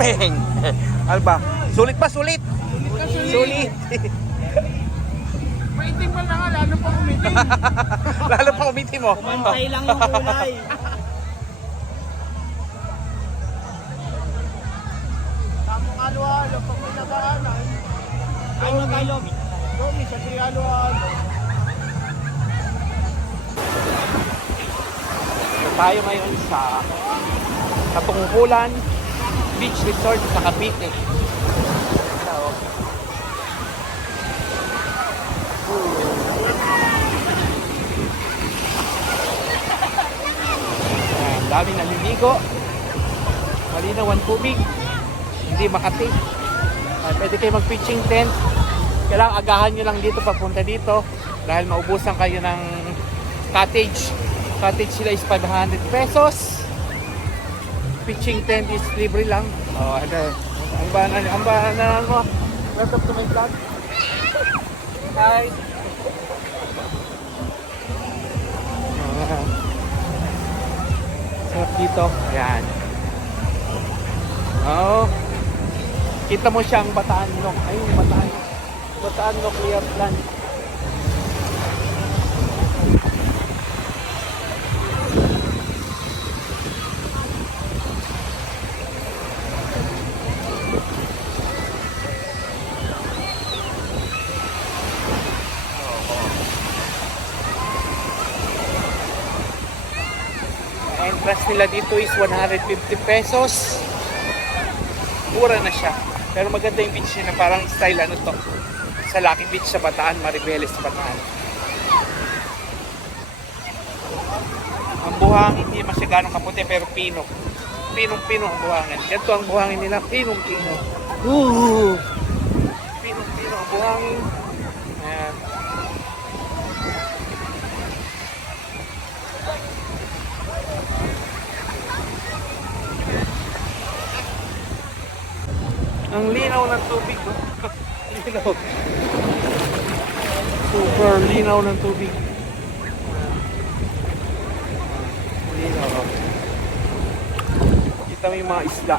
Peng! Ano ba? Sulit ba? Sulit! Sulit! Maitim pa na nga, lalo pa umitim. Lalo pa umitim mo. Pantay lang yung kulay. Tamang halo-halo, pag may nagaanan. Ay, no, kay Lomi. Domi, sa di halo-halo. Tayo ngayon sa Katungkulan Beach Resort sa Cavite. Ang dami naliligo. Malinaw ang tubig. Hindi makati. Pwede kayo mag-pitching tent. Kailangan agahan nyo lang dito papunta dito dahil maubusan kayo ng cottage. Cottage sila is 500 pesos. Pitching tent is libre lang. Oh, ano. Ang bahanan mo. Welcome to my vlog. Hi. Sarap dito. Ayan. Oh. Kita mo siyang Bataan Nok. Ayun, Bataan Nuclear Plant. Entrance nila dito is 150 pesos. Mura na siya. Pero maganda yung beach niya na parang style ano to. Sa Lucky Beach sa Bataan, Maribeles sa Bataan. Ang buhangin hindi masyadong kaputi pero pino. Pinong-pino ang buhangin. Ganito ang buhangin nila, pinong-pino. Pinong-pino ang buhangin. Ayan. Ang linaw ng tubig. Linaw. Super linaw ng tubig. Linaw. Kita mo yung mga isla.